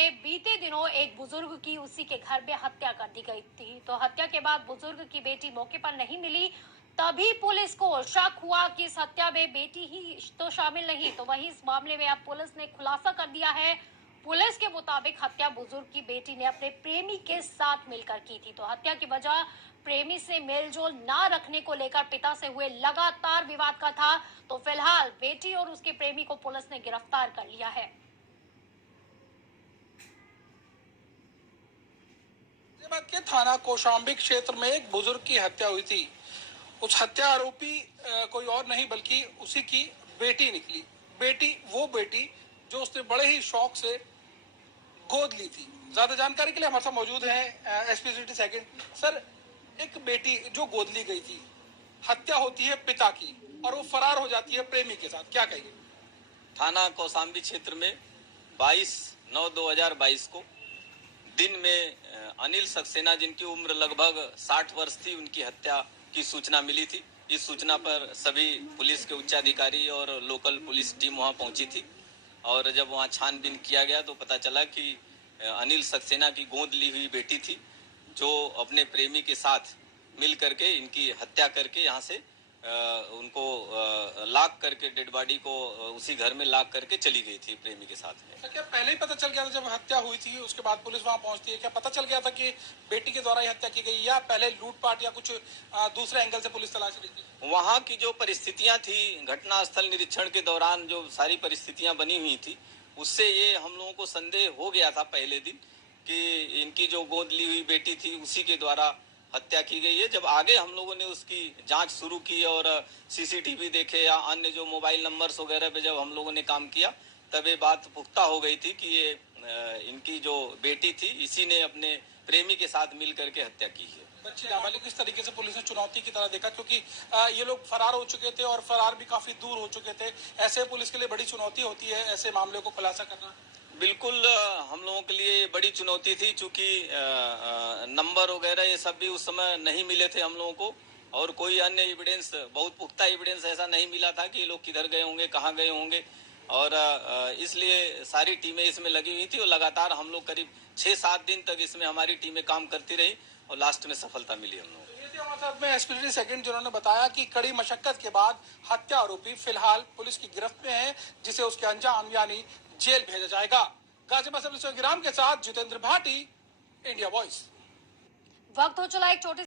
में बीते दिनों एक बुजुर्ग की उसी के घर में हत्या कर दी गई थी। तो हत्या के बाद बुजुर्ग की बेटी मौके पर नहीं मिली। तभी पुलिस को शक हुआ कि इस हत्या में बेटी ही तो शामिल नहीं। तो वहीं इस मामले में अब पुलिस ने खुलासा कर दिया है। पुलिस के मुताबिक हत्या बुजुर्ग की बेटी ने अपने प्रेमी के साथ मिलकर की थी। तो हत्या की वजह प्रेमी से मेलजोल ना रखने को लेकर पिता से हुए लगातार विवाद का था। तो फिलहाल बेटी और उसके प्रेमी को पुलिस ने गिरफ्तार कर लिया है। के थाना कौशाम्बी क्षेत्र में एक बुजुर्ग की हत्या हुई थी। उस हत्या आरोपी कोई और नहीं बल्कि उसी की बेटी निकली। वो बेटी जो उसने बड़े ही शौक से गोद ली थी। ज्यादा जानकारी के लिए हमारे साथ मौजूद हैं एसपी सिटी सेकंड सर। एक बेटी जो गोद ली गई थी, हत्या होती है पिता की और वो फरार हो जाती है प्रेमी के साथ, क्या कहेंगे? थाना कौशाम्बी क्षेत्र में 22/9/2022 को दिन में अनिल सक्सेना, जिनकी उम्र लगभग 60 वर्ष थी, उनकी हत्या की सूचना मिली थी। इस सूचना पर सभी पुलिस के उच्चाधिकारी और लोकल पुलिस टीम वहां पहुंची थी और जब वहां छानबीन किया गया तो पता चला कि अनिल सक्सेना की गोद ली हुई बेटी थी, जो अपने प्रेमी के साथ मिल करके इनकी हत्या करके यहाँ से उनको लाक करके डेड बॉडी को उसी घर में लाक करके चली गई थी प्रेमी के साथ में। क्या पहले ही पता चल गया था जब हत्या हुई थी, उसके बाद पुलिस वहां पहुंचती है, क्या पता चल गया था कि बेटी के द्वारा ही हत्या की गई या पहले लूटपाट या कुछ दूसरे एंगल से पुलिस तलाश रही थी? वहाँ की जो परिस्थितियां थी, घटनास्थल निरीक्षण के दौरान जो सारी परिस्थितियां बनी हुई थी, उससे ये हम लोगों को संदेह हो गया था पहले दिन कि इनकी जो गोद ली हुई बेटी थी उसी के द्वारा हत्या की गई है। जब आगे हम लोगों ने उसकी जांच शुरू की और सीसीटीवी देखे या अन्य जो मोबाइल नंबर्स वगैरह पे जब हम लोगों ने काम किया, तब ये बात पुख्ता हो गई थी कि ये इनकी जो बेटी थी, इसी ने अपने प्रेमी के साथ मिल करके हत्या की है। बच्ची नाबालिग किस तरीके से पुलिस ने चुनौती की तरह देखा, क्योंकि ये लोग फरार हो चुके थे और फरार भी काफी दूर हो चुके थे। ऐसे पुलिस के लिए बड़ी चुनौती होती है ऐसे मामले को खुलासा करना। बिल्कुल हम लोगों के लिए बड़ी चुनौती थी, चूंकि नंबर वगैरह ये सब भी उस समय नहीं मिले थे हम लोगों को और कोई अन्य एविडेंस, बहुत पुख्ता एविडेंस ऐसा नहीं मिला था कि ये लोग किधर गए होंगे, कहाँ गए होंगे। और इसलिए सारी टीमें इसमें लगी हुई थी और लगातार हम लोग करीब 6-7 दिन तक इसमें हमारी टीमें काम करती रही और लास्ट में सफलता मिली हम लोग। हमारे साथ में एसपी सेकंड जिन्होंने बताया कि कड़ी मशक्कत के बाद हत्या आरोपी फिलहाल पुलिस की गिरफ्त में है, जिसे उसके अंजाम यानी जेल भेजा जाएगा। गाजियाबाद से के साथ जितेंद्र भाटी, इंडिया वॉइस। वक्त हो चला एक छोटी